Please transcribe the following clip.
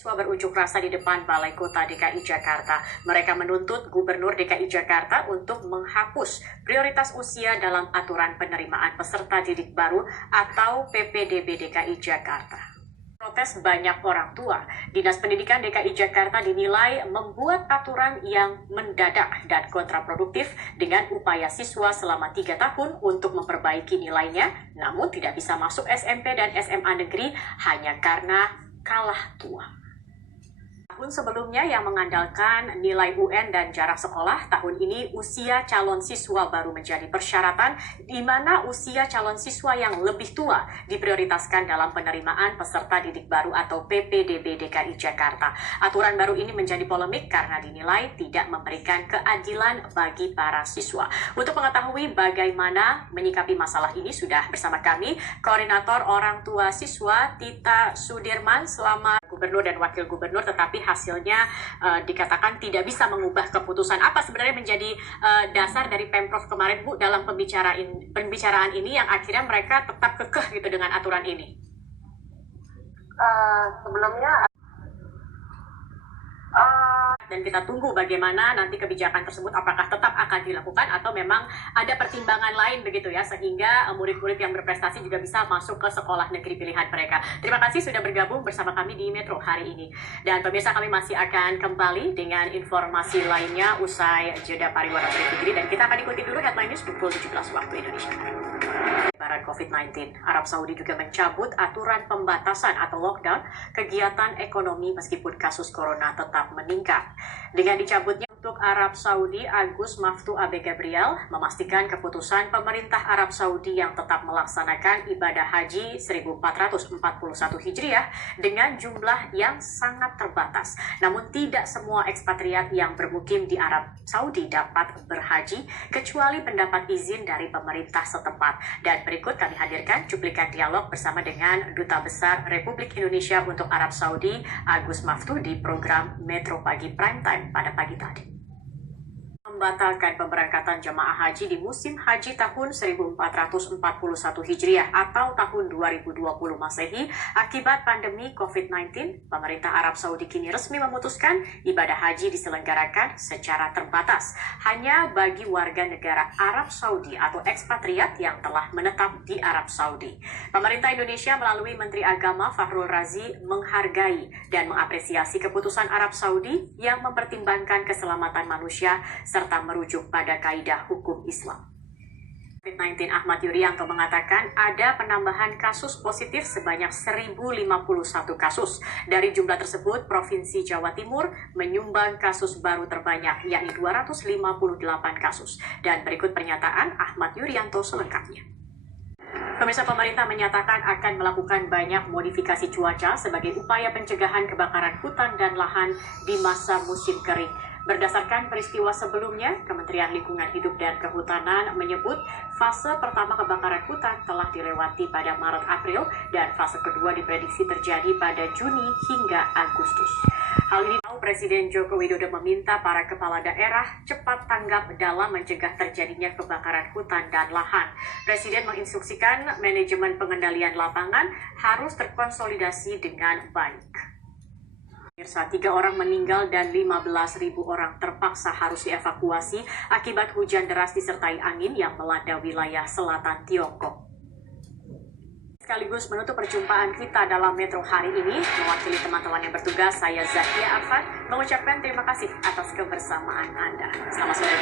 Siswa berunjuk rasa di depan Balai Kota DKI Jakarta. Mereka menuntut Gubernur DKI Jakarta untuk menghapus prioritas usia dalam aturan penerimaan peserta didik baru atau PPDB DKI Jakarta. Protes banyak orang tua. Dinas Pendidikan DKI Jakarta dinilai membuat aturan yang mendadak dan kontraproduktif dengan upaya siswa selama 3 tahun untuk memperbaiki nilainya, namun tidak bisa masuk SMP dan SMA negeri hanya karena kalah tua. Tahun sebelumnya yang mengandalkan nilai UN dan jarak sekolah, tahun ini usia calon siswa baru menjadi persyaratan, di mana usia calon siswa yang lebih tua diprioritaskan dalam penerimaan peserta didik baru atau PPDB DKI Jakarta. Aturan baru ini menjadi polemik karena dinilai tidak memberikan keadilan bagi para siswa. Untuk mengetahui bagaimana menyikapi masalah ini, sudah bersama kami Koordinator Orang Tua Siswa Tita Sudirman. Selamat Gubernur dan Wakil Gubernur, tetapi hasilnya dikatakan tidak bisa mengubah keputusan. Apa sebenarnya menjadi dasar dari Pemprov kemarin, Bu, dalam pembicaraan ini yang akhirnya mereka tetap kekeh gitu dengan aturan ini? Sebelumnya dan kita tunggu bagaimana nanti kebijakan tersebut, apakah tetap akan dilakukan atau memang ada pertimbangan lain begitu ya, sehingga murid-murid yang berprestasi juga bisa masuk ke sekolah negeri pilihan mereka. Terima kasih sudah bergabung bersama kami di Metro hari ini. Dan pemirsa, kami masih akan kembali dengan informasi lainnya usai jeda pariwara berikut ini, dan kita akan ikuti dulu headline news pukul 17 waktu Indonesia. Penyebaran COVID-19, Arab Saudi juga mencabut aturan pembatasan atau lockdown kegiatan ekonomi meskipun kasus corona tetap meningkat. Dengan dicabutnya untuk Arab Saudi, Agus Maftu Abe Gabriel memastikan keputusan pemerintah Arab Saudi yang tetap melaksanakan ibadah haji 1441 Hijriah dengan jumlah yang sangat terbatas. Namun tidak semua ekspatriat yang bermukim di Arab Saudi dapat berhaji kecuali mendapat izin dari pemerintah setempat. Dan berikut kami hadirkan cuplikan dialog bersama dengan Duta Besar Republik Indonesia untuk Arab Saudi, Agus Maftu, di program Metro Pagi Primetime pada pagi tadi. Membatalkan pemberangkatan jemaah haji di musim haji tahun 1441 Hijriah atau tahun 2020 Masehi akibat pandemi COVID-19, pemerintah Arab Saudi kini resmi memutuskan ibadah haji diselenggarakan secara terbatas hanya bagi warga negara Arab Saudi atau ekspatriat yang telah menetap di Arab Saudi. Pemerintah Indonesia melalui Menteri Agama Fahrul Razi menghargai dan mengapresiasi keputusan Arab Saudi yang mempertimbangkan keselamatan manusia serta merujuk pada kaidah hukum Islam. COVID-19 Ahmad Yuryanto mengatakan ada penambahan kasus positif sebanyak 1.051 kasus. Dari jumlah tersebut, Provinsi Jawa Timur menyumbang kasus baru terbanyak, yakni 258 kasus. Dan berikut pernyataan Ahmad Yuryanto selengkapnya. Pemirsa, pemerintah menyatakan akan melakukan banyak modifikasi cuaca sebagai upaya pencegahan kebakaran hutan dan lahan di masa musim kering. Berdasarkan peristiwa sebelumnya, Kementerian Lingkungan Hidup dan Kehutanan menyebut fase pertama kebakaran hutan telah dilewati pada Maret-April dan fase kedua diprediksi terjadi pada Juni hingga Agustus. Hal ini Presiden Joko Widodo meminta para kepala daerah cepat tanggap dalam mencegah terjadinya kebakaran hutan dan lahan. Presiden menginstruksikan manajemen pengendalian lapangan harus terkonsolidasi dengan baik. 3 orang meninggal dan 15.000 orang terpaksa harus dievakuasi akibat hujan deras disertai angin yang melanda wilayah selatan Tiongkok. Sekaligus menutup perjumpaan kita dalam Metro hari ini, mewakili teman-teman yang bertugas, saya Zakia Arfan mengucapkan terima kasih atas kebersamaan Anda. Selamat sore.